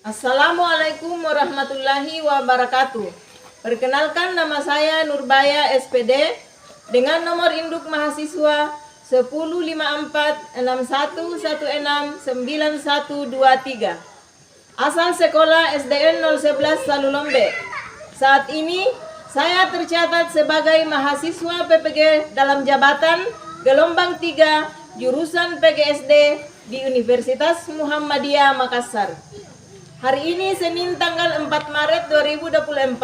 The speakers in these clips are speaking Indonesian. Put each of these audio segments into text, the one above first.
Assalamualaikum warahmatullahi wabarakatuh. Perkenalkan, nama saya Nurbaya SPD dengan nomor induk mahasiswa 105461169123. Asal sekolah SDN 011 Salulombe. Saat ini saya tercatat sebagai mahasiswa PPG dalam jabatan gelombang 3 jurusan PGSD di Universitas Muhammadiyah Makassar. Hari ini Senin tanggal 4 Maret 2024,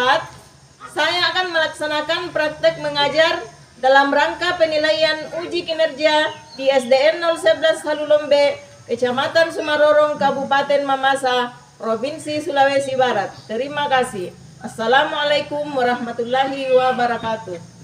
saya akan melaksanakan praktek mengajar dalam rangka penilaian uji kinerja di SDN 011 Salulombe, Kecamatan Sumarorong, Kabupaten Mamasa, Provinsi Sulawesi Barat. Terima kasih. Assalamualaikum warahmatullahi wabarakatuh.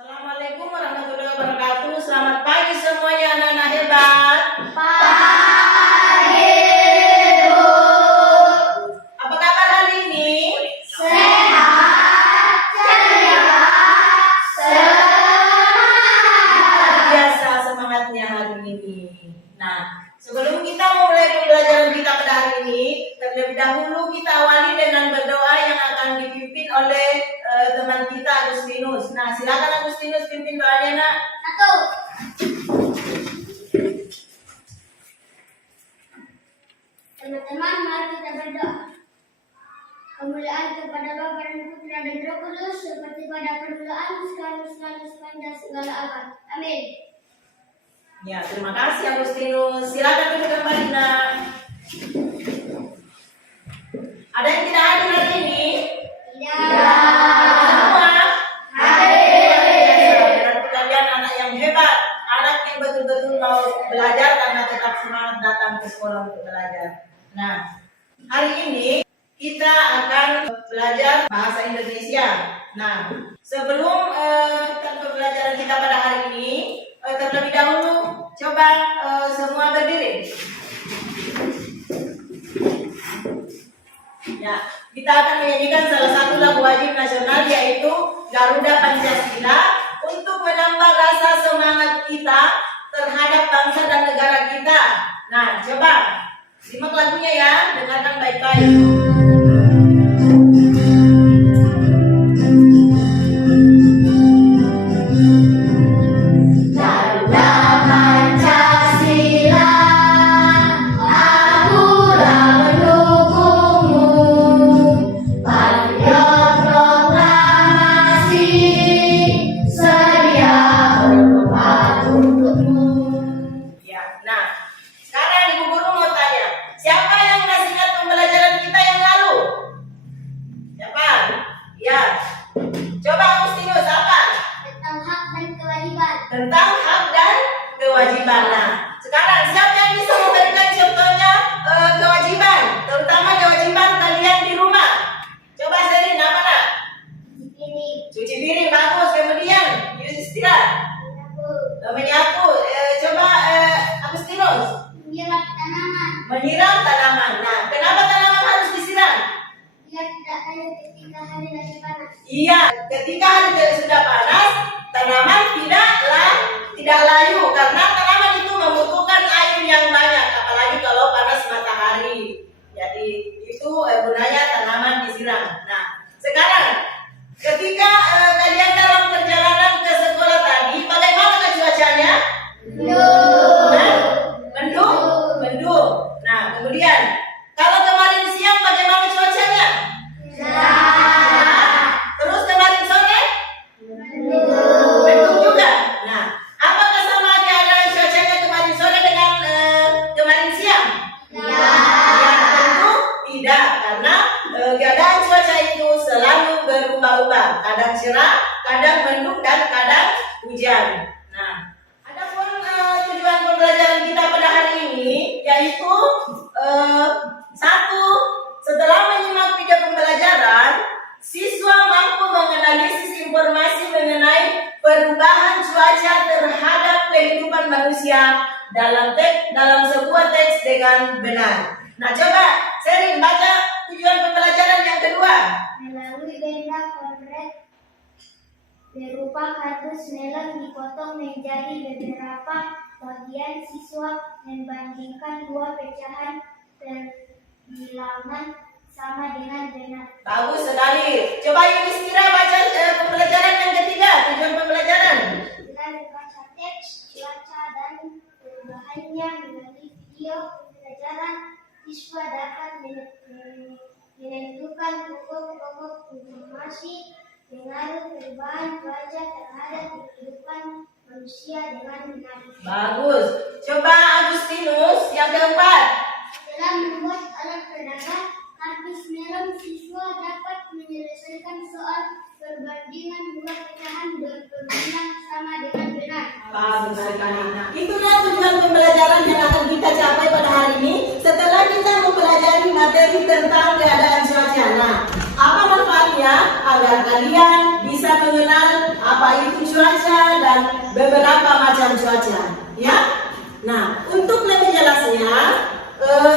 Assalamualaikum warahmatullahi wabarakatuh. Selamat pagi semuanya anak-anak hebat. Pagi, Bu. Apa kabar hari ini? Sehat, ceria, semangat. Biasa semangatnya hari ini. Nah, sebelum kita mulai pembelajaran kita pada hari ini, terlebih dahulu kita awali dengan berdoa yang akan dipimpin oleh teman kita Agustinus. Nah, silakan Agustinus pimpin doanya, Nak. Satu. Teman-teman, mari kita berdoa. Kemuliaan kepada Bapa dan Putra dan Roh Kudus, seperti pada permulaan, sekarang, selalu, sepanjang segala abad. Amin. Ya, terima kasih Agustinus. Silakan duduk kembali, Nak. Ada yang tidak hadir hari ini? Semua? Berarti kalian anak yang hebat, anak yang betul-betul mau belajar karena tetap semangat datang ke sekolah untuk belajar. Nah, hari ini kita akan belajar bahasa Indonesia. Nah, sebelum pembelajaran kita pada hari ini, terlebih dahulu coba semua berdiri. Ya, kita akan menyanyikan salah satu lagu wajib nasional, yaitu Garuda Pancasila, untuk menambah rasa semangat kita terhadap bangsa dan negara kita. Nah, coba simak lagunya ya, dengarkan baik-baik. Tentang hak dan kewajiban. Nah, sekarang siapa yang bisa memberikan contohnya kewajiban, terutama kewajiban kalian di rumah? Coba Serin, apa nak? Cuci piring, bagus. Kemudian Yudhistira, menyapu. Coba Agustinus, Menyiram tanaman. menyiram tanaman. Nah, kenapa tanaman harus disiram? Biar tidak layu ketika hari lagi panas. Iya, ketika hari sudah panas, tanaman tidak layu karena tanaman itu membutuhkan air yang banyak, apalagi kalau panas matahari. Jadi itu gunanya tanaman disiram. Nah, sekarang ketika kalian dalam perjalanan ke sekolah tadi, bagaimana cuacanya? Mendung. Mendung. Nah, kemudian kalau kemarin siang bagaimana cuacanya? Terus kemarin sore? Mendung juga. Nah, apakah sama keadaan cuacanya kemarin sore dengan kemarin siang? Ya, tentu tidak, karena keadaan cuaca itu selalu berubah-ubah. Kadang cerah, kadang mendung, dan kadang hujan. Nah, adapun tujuan pembelajaran kita pada hari ini yaitu satu, setelah menyimak video pembelajaran, siswa mampu menganalisis informasi mengenai perubahan cuaca terhadap kehidupan manusia dalam sebuah teks dengan benar. Nah, coba Sherin baca tujuan pembelajaran yang kedua. Melalui benda konkret berupa kardus melon dipotong menjadi beberapa bagian, siswa membandingkan dua pecahan perbilangan sama dengan benar. Bagus sekali. Coba Yudhistira baca pembelajaran yang ketiga, tujuan pembelajaran. Dengan membaca teks, cuaca, dan perubahannya melalui video pembelajaran, siswa dapat menentukan pokok-pokok informasi pengaruh perubahan cuaca terhadap kehidupan manusia dengan benar. Bagus. Coba Agustinus yang keempat. Dalam membuat alat peraga kardus melon, siswa dapat menyelesaikan soal perbandingan dua pecahan berperbandingan sama dengan benar. Bagus sekali. Itulah tujuan pembelajaran yang akan kita capai pada hari ini setelah kita mempelajari materi tentang keadaan cuaca. Nah, apa manfaatnya agar kalian bisa mengenal apa itu cuaca dan beberapa macam cuaca, ya? Nah, untuk lebih jelasnya,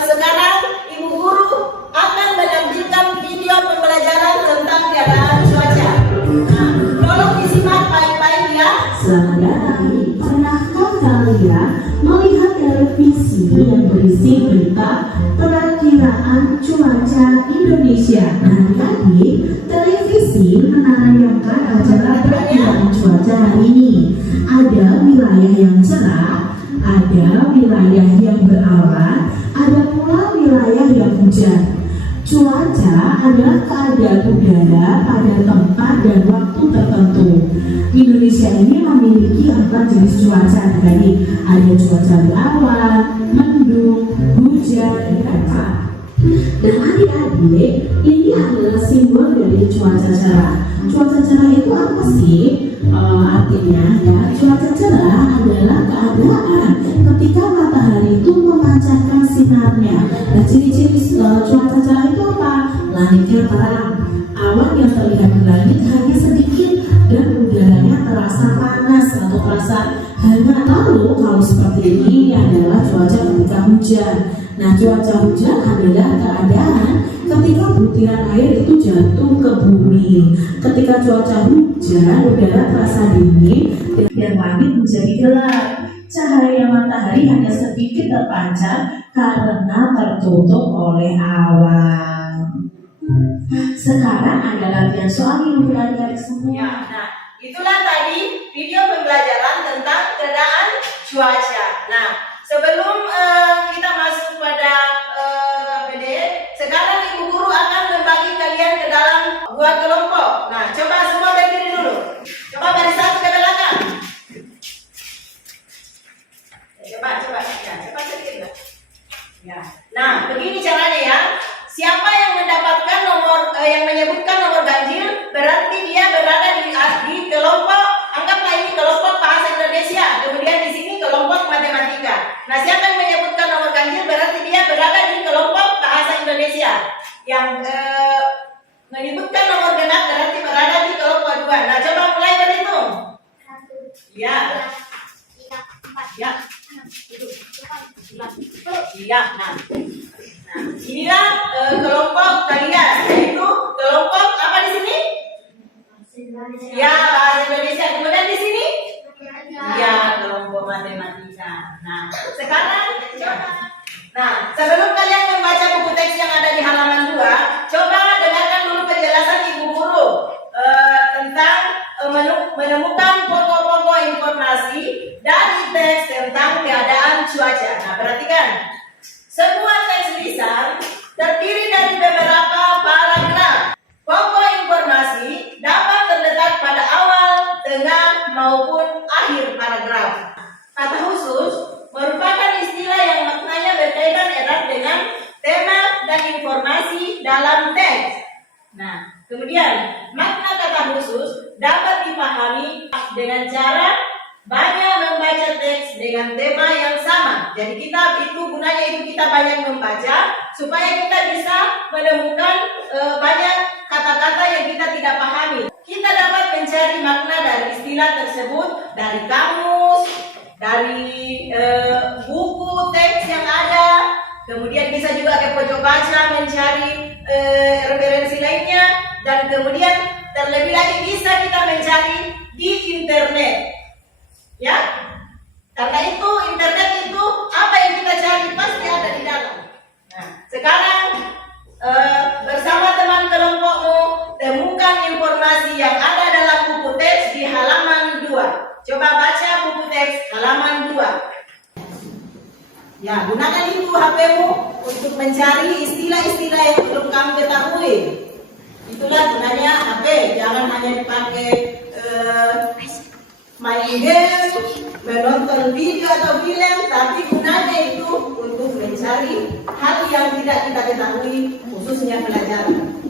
sekarang Ibu Guru akan menampilkan video pembelajaran tentang keadaan cuaca. Nah, tolong disimak baik-baik ya. Selamat datang. Pernahkah kalian melihat televisi yang berisi berita perakiraan cuaca Indonesia? Nah, tadi televisi menayangkan acara perakiraan cuaca hari ini. Ada wilayah yang cerah, ada wilayah yang berawan, ada pula wilayah yang hujan. Cuaca adalah keadaan udara pada tempat dan waktu tertentu. Indonesia ini memiliki 4 jenis cuaca. Tadi ada cuaca berawan, mendung, hujan, dan cerah. Dan adik-adik, ini adalah simbol dari cuaca cerah. Cuaca cerah itu apa sih? Artinya ya, cuaca cerah adalah keadaan ketika matahari itu memancarkan sinarnya. Nah, ciri-ciri cuaca cerah itu apa? Langitnya terang, awan yang terlihat di langit hanya sedikit, dan udaranya terasa panas atau terasa hangat. Lalu kalau seperti ini adalah cuaca ketika hujan. Nah, cuaca hujan adalah keadaan ketika butiran air itu jatuh ke bumi. Ketika cuaca hujan, udara terasa dingin dan langit menjadi gelap. Cahaya matahari hanya sedikit terpancar karena tertutup oleh awan. Sekarang ada latihan soal yang adik-adik semua. Ya, nah, itulah tadi video pembelajaran tentang keadaan cuaca. Nah, sebelum kita masuk pada PD, sekarang Ibu Guru akan membagi kalian ke dalam 2 kelompok. Nah, coba semua berdiri dulu. Coba baris satu ke belakang. Coba. Ya, coba sedikit. Ya. Nah, begini caranya ya. Siapa yang mendapatkan yang menyebutkan nomor ganjil, berarti dia berada di kelompok, anggaplah ini kelompok bahasa Indonesia, kemudian di sini kelompok matematika. Nah, siapa yang menyebutkan nomor ganjil, berarti dia berada di kelompok bahasa Indonesia. Yang menyebutkan nomor genap berarti berada di kelompok 2. Nah, coba mulai berhitung. 1, Ya. 2, 3, 4, Ya. 6, 7, 8, 9, 10. Iya. Nah, inilah kelompok kalian, yaitu kelompok apa di sini? Ya, bahasa Indonesia. Kemudian di sini? Ya, kelompok matematika. Nah, sekarang coba. Nah, sebelum kalian membaca buku teks yang ada di halaman 2, coba dengarkan dulu penjelasan Ibu Guru tentang menemukan pokok-pokok informasi dari teks tentang keadaan cuaca. Nah, perhatikan. Sebuah teks lisan terdiri dari beberapa paragraf. Pokok informasi dapat terletak pada awal, tengah, maupun akhir paragraf. Kata khusus merupakan istilah yang maknanya berkaitan erat dengan tema dan informasi dalam teks. Nah, kemudian makna kata khusus dapat dipahami dengan cara banyak membaca teks dengan tema yang sama. Jadi gunanya kita banyak membaca supaya kita bisa menemukan banyak kata-kata yang kita tidak pahami. Kita dapat mencari makna dari istilah tersebut dari kamus, dari buku teks yang ada, Kemudian bisa juga ke pojok baca mencari referensi lainnya, dan kemudian terlebih lagi bisa kita mencari di internet. Ya, karena itu internet itu apa yang kita cari pasti ada di dalam. Nah, sekarang bersama teman kelompokmu temukan informasi yang ada dalam buku teks di halaman 2. Coba baca buku teks halaman 2. Ya, gunakan itu HP-mu untuk mencari istilah-istilah yang belum kamu ketahui. Itulah gunanya HP, jangan hanya dipakai main game, menonton video atau film, tapi gunanya itu untuk mencari hal yang tidak kita ketahui, khususnya pelajaran.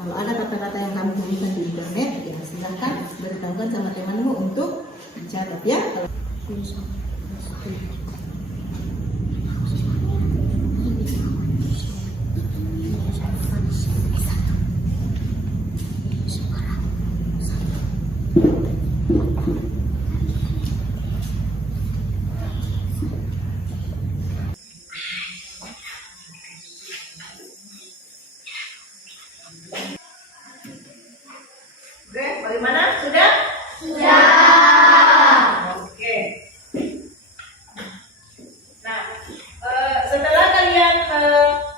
Kalau ada kata-kata yang kamu temukan di internet, ya silahkan beritahukan sama temanmu untuk dicatat ya. Oke, bagaimana? Sudah? Sudah. Oke. Nah, setelah kalian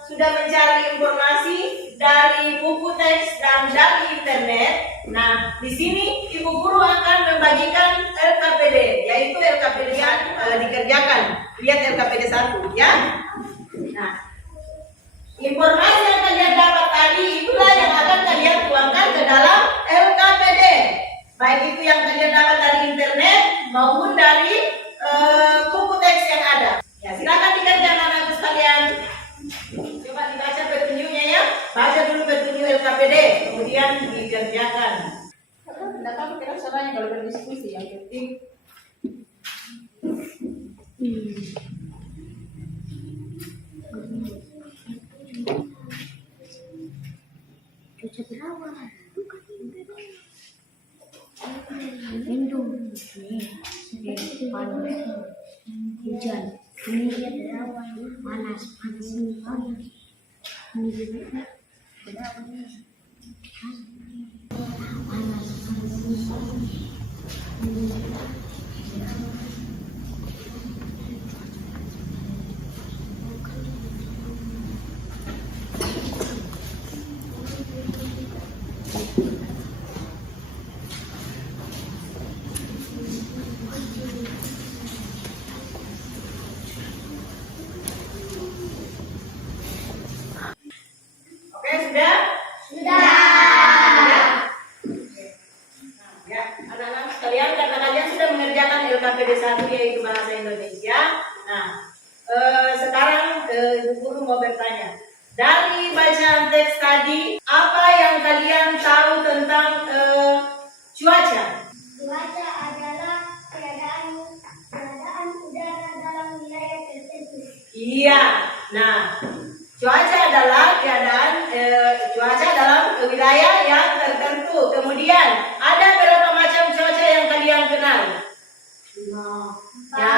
sudah mencari informasi dari buku teks dan dari internet, nah di sini ibu guru akan membagikan LKPD, yaitu LKPD yang dikerjakan. Lihat LKPD 1, ya. Nah, informasi yang kalian dapat tadi itulah yang akan kalian tuangkan ke dalam LKPD. Baik itu yang kalian dapat dari internet maupun dari buku teks yang ada. Ya, silakan dikerjakan anak-anak sekalian. Coba dibaca petunjuknya ya. Baca dulu petunjuk LKPD, kemudian dikerjakan. Tidak apa-apa kira caranya kalau berdiskusi, yang penting Cuaca berawan, mendung, panas, hujan, ini dia berawan, panas ini panas, ini juga berawan, panas ini panas, oke, sudah? sudah. Ya, anak-anak sekalian, karena kalian sudah mengerjakan LKPD 1 yaitu bahasa Indonesia. Nah, sekarang Ibu Guru mau bertanya. Dari bacaan teks tadi, apa yang kalian tahu tentang cuaca? Cuaca adalah keadaan udara dalam wilayah tertentu. Iya. Nah, cuaca adalah keadaan cuaca dalam wilayah yang tertentu. Kemudian ada berapa macam cuaca yang kalian kenal? Ya,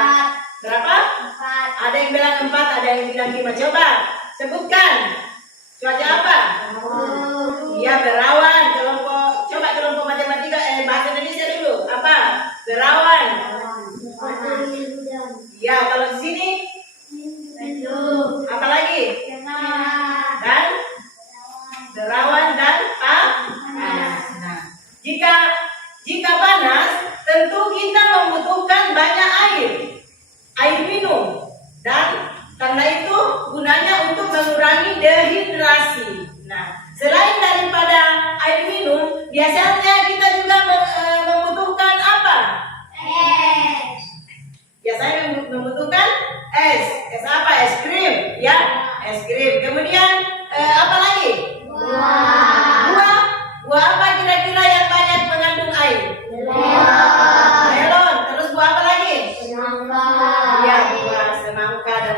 berapa? 4. Ada yang bilang 4, ada yang bilang 5. Coba sebutkan. Cuaca apa? Iya, berawan. Coba kelompok matematika bahasa Indonesia dulu. Apa? Berawan. Iya, kalau di sini apa lagi? Dan berawan dan panas. Nah, jika panas, tentu kita membutuhkan banyak air minum, dan karena itu gunanya untuk mengurangi dehidrasi. Nah, selain daripada air minum, biasanya kita juga membutuhkan apa? Es. Biasanya membutuhkan es. Es apa? Es krim, ya. Es krim. Kemudian apa lagi? Buah apa kira-kira yang banyak mengandung air? Melon. Terus buah apa lagi? Ya, buah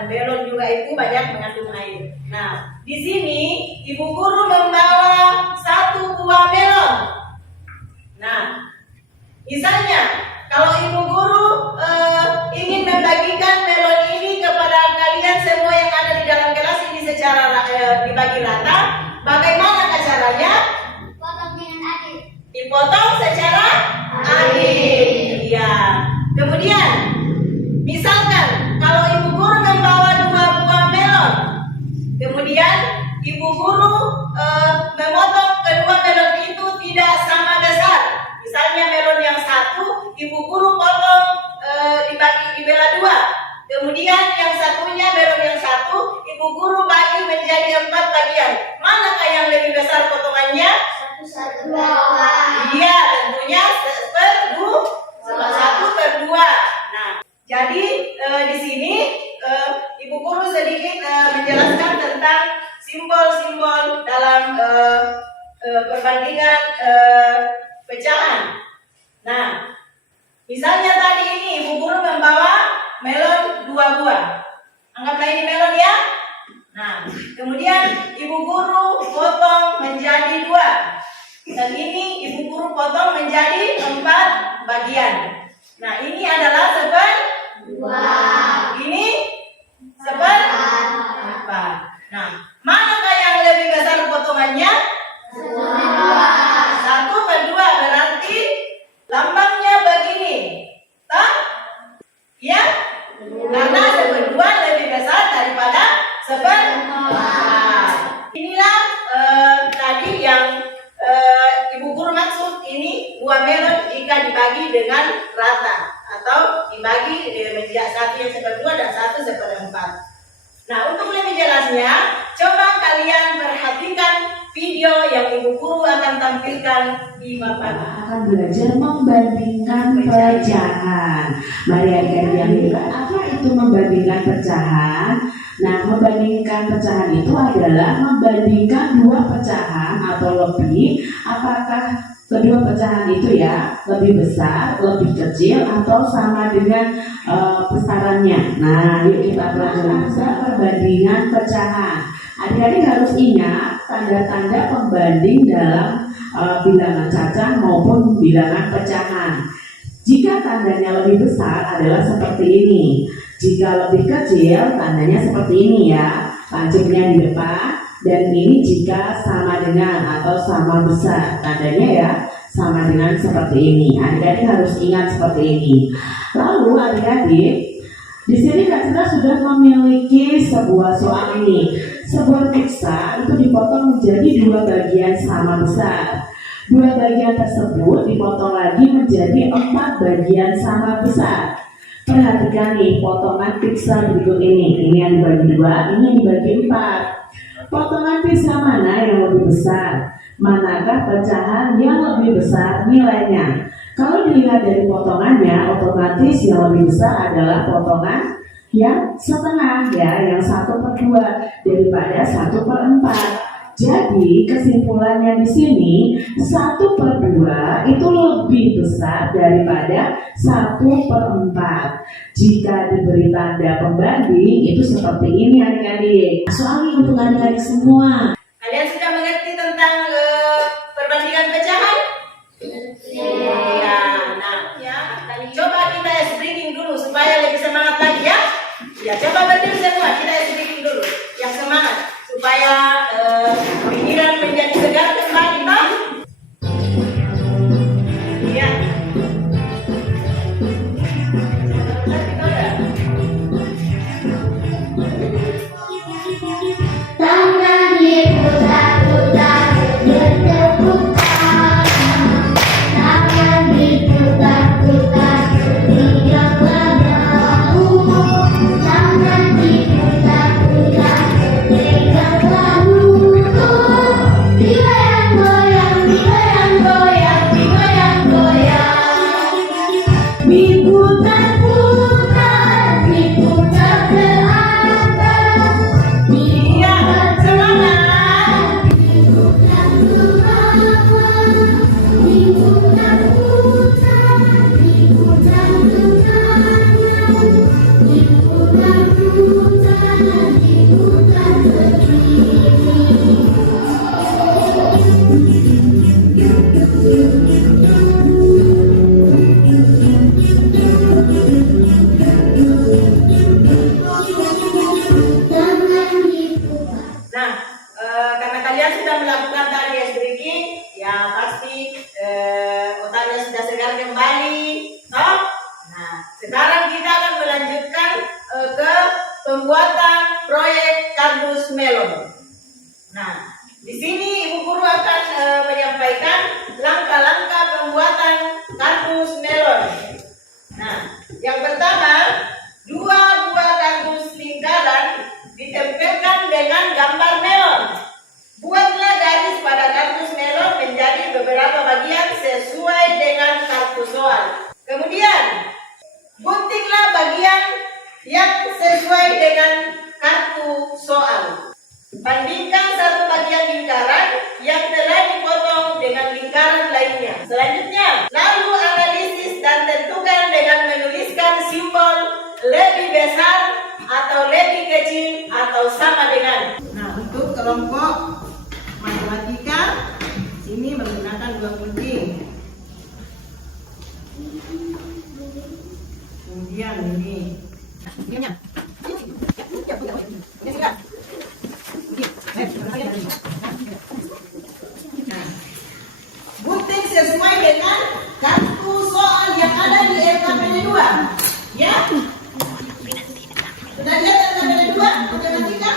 melon juga itu banyak mengandung air. Nah, di sini ibu guru membawa 1 buah melon. Nah, misalnya kalau ibu guru ingin membagikan melon ini kepada kalian semua yang ada di dalam kelas ini secara dibagi rata, bagaimana caranya? Potong dengan adil. Dipotong secara adil. Ya. Kemudian, misalkan kalau ibu guru membawa 2 buah melon, kemudian ibu guru memotong kedua melon itu tidak sama besar. Misalnya melon yang 1, ibu guru potong dibelah 2. Kemudian yang satunya melon yang 1, ibu guru bagi menjadi 4 bagian. Manakah yang lebih besar potongannya? 1/2. Iya, tentunya 1/2. Nah, jadi di sini ibu guru sedikit menjelaskan tentang simbol-simbol dalam perbandingan pecahan. Nah, misalnya tadi ini ibu guru membawa melon 2 buah. Anggaplah ini melon ya. Nah, kemudian ibu guru potong menjadi 2. Dan ini ibu guru potong menjadi 4 bagian. Nah, ini adalah 1/2. Ini 1/4. Nah, manakah yang lebih besar potongannya? 1/2. Berarti lambangnya begini. Toh? Ya? Karena 1/2 lebih besar daripada 1/4. Inilah tadi yang ibu guru maksud, ini buah melon jika dibagi dengan rata atau dibagi menjadi 1 yang 1/2 dan 1 1/4. Nah, untuk lebih jelasnya, coba kalian perhatikan video yang ibu guru akan tampilkan di papan. Akan belajar membandingkan pecahan. Mari adik-adik yang juga apa itu membandingkan pecahan? Nah, membandingkan pecahan itu adalah membandingkan 2 pecahan atau lebih. Apakah kedua pecahan itu ya lebih besar, lebih kecil, atau sama dengan besarannya. Nah, yuk kita pelajari perbandingan pecahan. Adik-adik harus ingat tanda-tanda pembanding dalam bilangan cacah maupun bilangan pecahan. Jika tandanya lebih besar adalah seperti ini. Jika lebih kecil tandanya seperti ini ya, lancipnya di depan. Dan ini jika sama dengan atau sama besar, tandanya ya sama dengan seperti ini. Adik-adik harus ingat seperti ini. Lalu adik-adik, di sini Kak Citra sudah memiliki sebuah soal ini. Sebuah pizza itu dipotong menjadi 2 bagian sama besar. 2 bagian tersebut dipotong lagi menjadi 4 bagian sama besar. Perhatikan nih potongan pizza berikut ini. Ini yang dibagi 2, ini yang dibagi 4. Potongan pizza mana yang lebih besar? Manakah pecahan yang lebih besar nilainya? Kalau dilihat dari potongannya, otomatis yang lebih besar adalah potongan yang setengah ya, yang 1/2 daripada 1/4. Jadi kesimpulannya di sini 1/2 itu lebih besar daripada 1/4. Jika diberi tanda pembanding itu seperti ini adik-adik. Soal ini untuk adik-adik semua. Kalian sudah mengerti tentang perbandingan pecahan? Ya, nah, ya. Dan coba kita ice breaking dulu supaya lebih semangat lagi ya. Ya, coba berdiri semua, kita ice breaking dulu. Yang semangat supaya pikiran menjadi segar kembali, toh? Iya. Tangan diputar-putar, bertepuk tangan. Tangan diputar-putar, tidak bahu. Tangan diputar-putar, tidak bahu. Bila pembuatan proyek kardus melon. Nah, di sini Ibu Guru akan menyampaikan langkah-langkah pembuatan kardus melon. Nah, yang pertama, 2 buah kardus lingkaran ditempelkan dengan gambar melon. Buatlah garis pada kardus melon menjadi beberapa bagian sesuai dengan kartu soal. Kemudian, guntinglah bagian yang sesuai dengan kartu soal. Bandingkan satu bagian lingkaran yang telah dipotong dengan lingkaran lainnya. Selanjutnya, lalu analisis dan tentukan dengan menuliskan simbol lebih besar atau lebih kecil atau sama dengan. Nah, untuk kelompok matematika, sini menggunakan 2 gunting. Kemudian ini. Gunting sesuai dengan kartu soal yang ada di LKPD 2. Ya? Sudah lihat LKPD 2 matematika?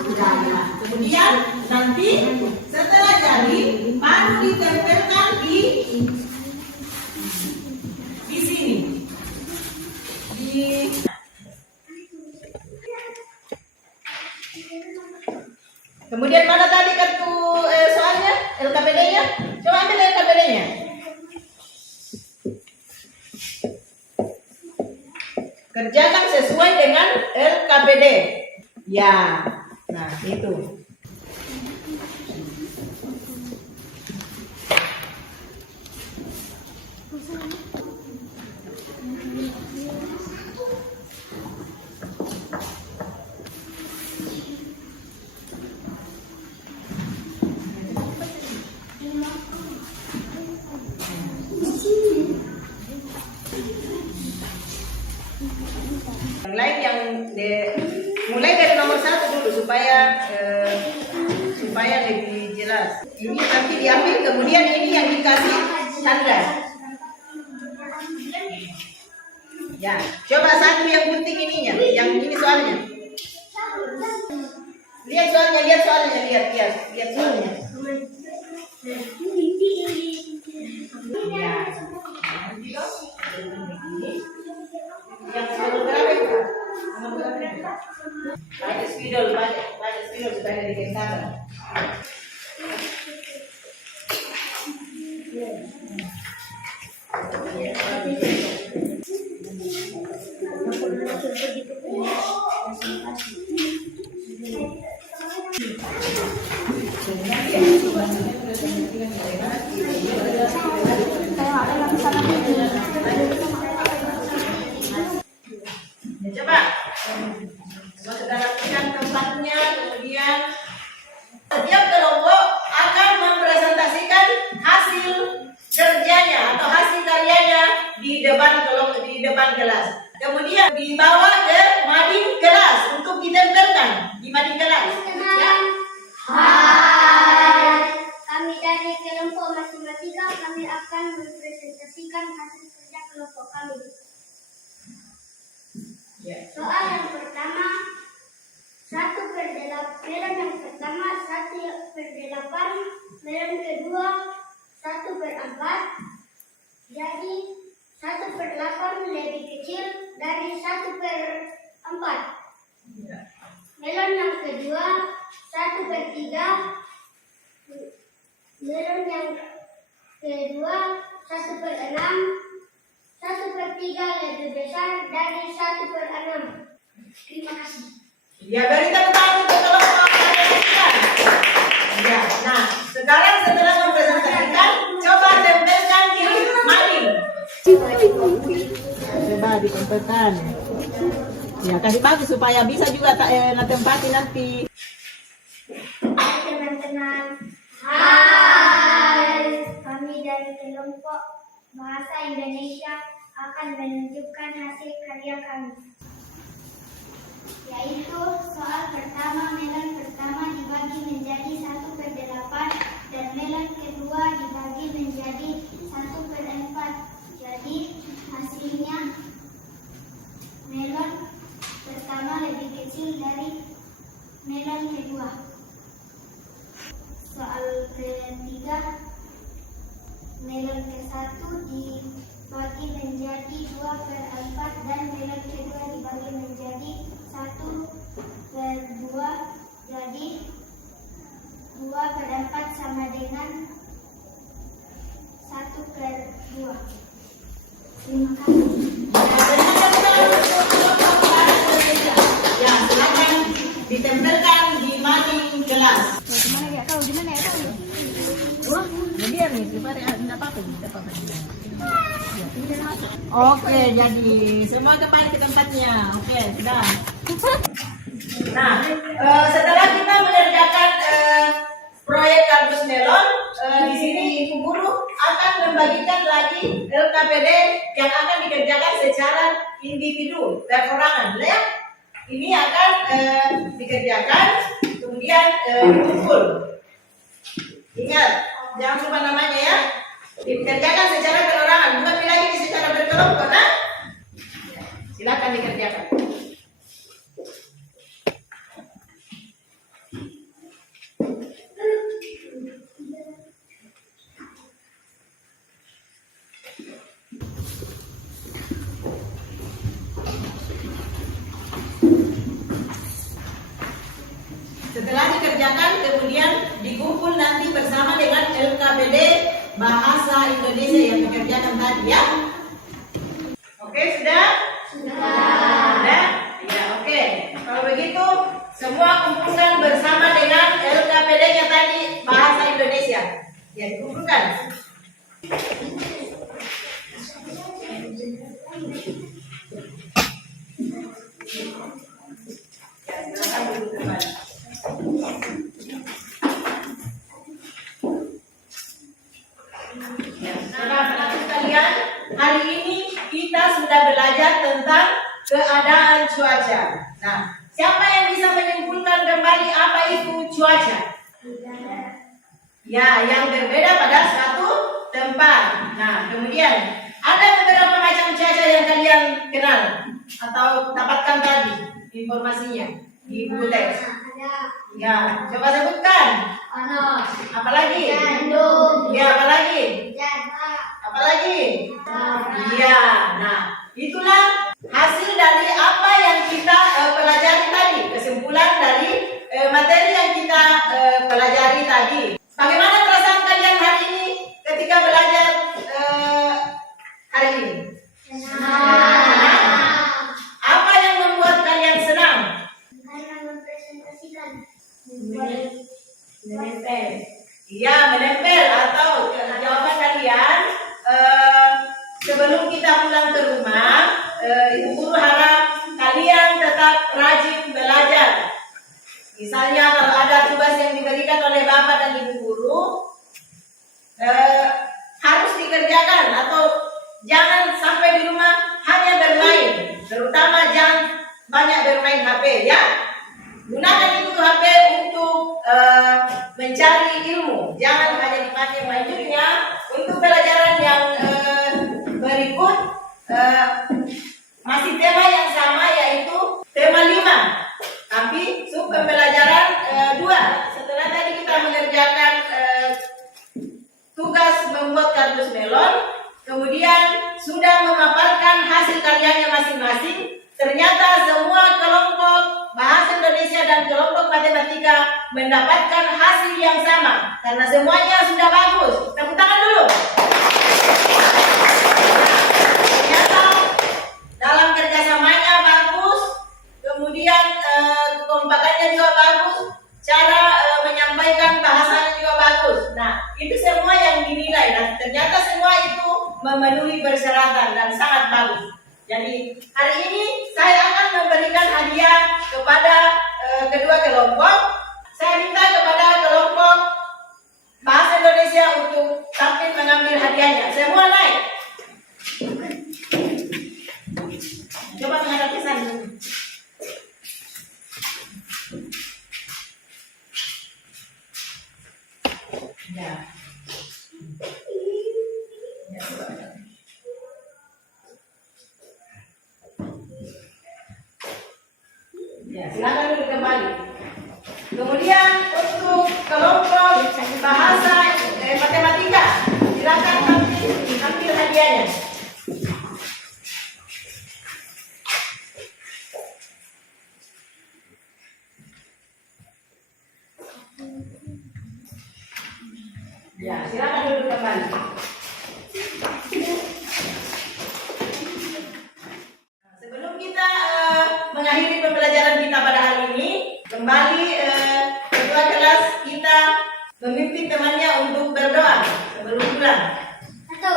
Sudah ya. Kemudian nanti setelah jadi baru ditempelkan di sini. Kemudian mana tadi kartu soalnya, LKPD-nya? Coba ambil LKPD-nya. Kerjakan sesuai dengan LKPD. Ya, nah itu. Yang lain yang mulai dari nomor 1 dulu supaya lebih jelas. Ini nanti diambil, kemudian ini yang dikasih tanda. Ya, coba satu yang gunting ininya, yang ini soalnya. Lihat soalnya, lihat soalnya. Ya. Yang nomor berapa itu? Baca spidol supaya diketahui. Coba kita lakukan tempatnya, kemudian setiap kelompok akan mempresentasikan hasil kerjanya atau hasil karyanya di depan kelas. Kemudian dibawa ke mading kelas untuk ditempelkan di mading kelas. Ya. Hai, kami dari kelompok matematika, kami akan mempresentasikan hasil kerja kelompok kami. Soal yang pertama, 1/8, melon yang pertama 1/8, melon kedua 1/4. Jadi 1/8 lebih kecil dari 1/4. Melon yang kedua 1/3, melon yang kedua 1/6. 1/3 lebih besar dari 1/6. Terima kasih. Ya, beri tepuk tangan untuk kelompok matematika. Ya, nah sekarang setelah mempresentasikan, coba tempelkan di mading. Coba ditempelkan. Ya, kasih bagus supaya bisa juga tempati nanti. Hai teman-teman. Hai. Kami dari kelompok Bahasa Indonesia akan menunjukkan hasil karya kami, yaitu soal pertama, melon pertama dibagi menjadi 1/8 dan melon kedua dibagi menjadi 1/4. Jadi hasilnya melon pertama lebih pensil dari Melon kedua. Soal ketiga, melon ke-1 dibagi menjadi 2/4 dan melon kedua dibagi menjadi 1/2, jadi 2/4 sama dengan 1/2. Terima kasih. Ya, silakan ditempelkan di mading gelas. Oke, jadi semua kembali ke tempatnya. Oke, sudah. Nah, setelah kita mengerjakan proyek kardus melon, di sini Ibu Guru akan membagikan lagi LKPD yang akan dikerjakan secara individu, perorangan, ya. Ini akan dikerjakan, kemudian dikumpul. Ingat, jangan lupa namanya ya. Dikerjakan secara perorangan, bukan lagi secara berkelompok, nah? Silakan dikerjakan. Setelah dikerjakan, kemudian dikumpul nanti bersama dengan LKPD Bahasa Indonesia yang dikerjakan tadi ya. Oke, sudah? Sudah? Ya, oke. Kalau begitu, semua kumpulkan bersama dengan LKPD-nya tadi Bahasa Indonesia. Ya, dikumpulkan. Ya, silakan duduk kembali. Ya, saudara-saudara sekalian, hari ini kita sudah belajar tentang keadaan cuaca. Nah, siapa yang bisa menyimpulkan kembali apa itu cuaca? Ya, yang berbeda pada suatu tempat. Nah, kemudian ada beberapa macam cuaca yang kalian kenal atau dapatkan tadi informasinya di buku teks. Ya, coba sebutkan. Panas. Apalagi? Mendung. Ya, apalagi? Jarak. Apalagi? Iya. Nah, itulah hasil dari apa yang kita pelajari tadi. Kesimpulan dari materi yang kita pelajari tadi. Bagaimana perasaan kalian hari ini ketika belajar hari ini? Senang. Apa yang membuat kalian senang? Karena mempresentasikan. Menempel. Iya, menempel atau jawaban kalian sebelum kita pulang ke rumah, Ibu Guru harap kalian tetap rajin belajar. Misalnya kalau ada tugas yang diberikan oleh Bapak dan Ibu Guru harus dikerjakan atau jangan sampai di rumah hanya bermain, terutama jangan banyak bermain HP ya. Gunakan itu HP untuk mencari ilmu, jangan hanya dipakai. Selanjutnya untuk pelajaran yang berikut masih tema yang sama, yaitu tema 5, tapi sub pembelajaran 2. Setelah tadi kita mengerjakan tugas membuat kardus melon, kemudian sudah memaparkan hasil karyanya masing-masing. Ternyata semua kelompok bahasa Indonesia dan kelompok matematika mendapatkan hasil yang sama karena semuanya sudah bagus. Tepuk tangan dulu. Ternyata dalam kerjasamanya bagus, kemudian kekompakannya juga bagus, cara menyampaikan bahasanya juga bagus. Nah, itu semua yang dinilai dan ternyata semua itu memenuhi persyaratan dan sangat bagus. Jadi hari ini saya akan memberikan hadiah kepada kedua kelompok. Saya minta kepada kelompok bahasa Indonesia untuk tampil mengambil hadiahnya. Semua naik. Coba menghadap ke sana. Ya. Ya, coba. Ya, Ya, silakan duduk kembali. Kemudian untuk kelompok bahasa matematika, silakan ambil hadiahnya. Ya, silakan duduk kembali. Sebelum kita mengakhiri pembelajaran kita pada hari ini, kembali ketua kelas kita memimpin temannya untuk berdoa sebelum pulang. Satu.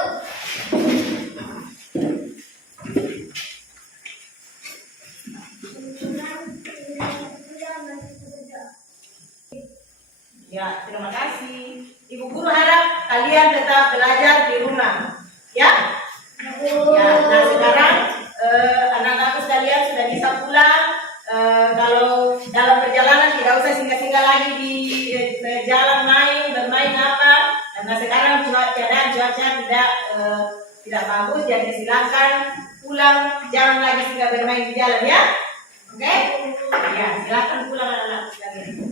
Ya, terima kasih. Ibu guru harap kalian tetap belajar di rumah. Ya? Ya, nah sekarang anak-anakku sekalian sudah bisa pulang. Kalau dalam perjalanan tidak usah singgah-singgah lagi di jalan bermain apa. Karena sekarang cuaca tidak bagus, jadi silakan pulang, jangan lagi singgah bermain di jalan ya. Oke? Ya, silakan pulang anak-anak sekalian.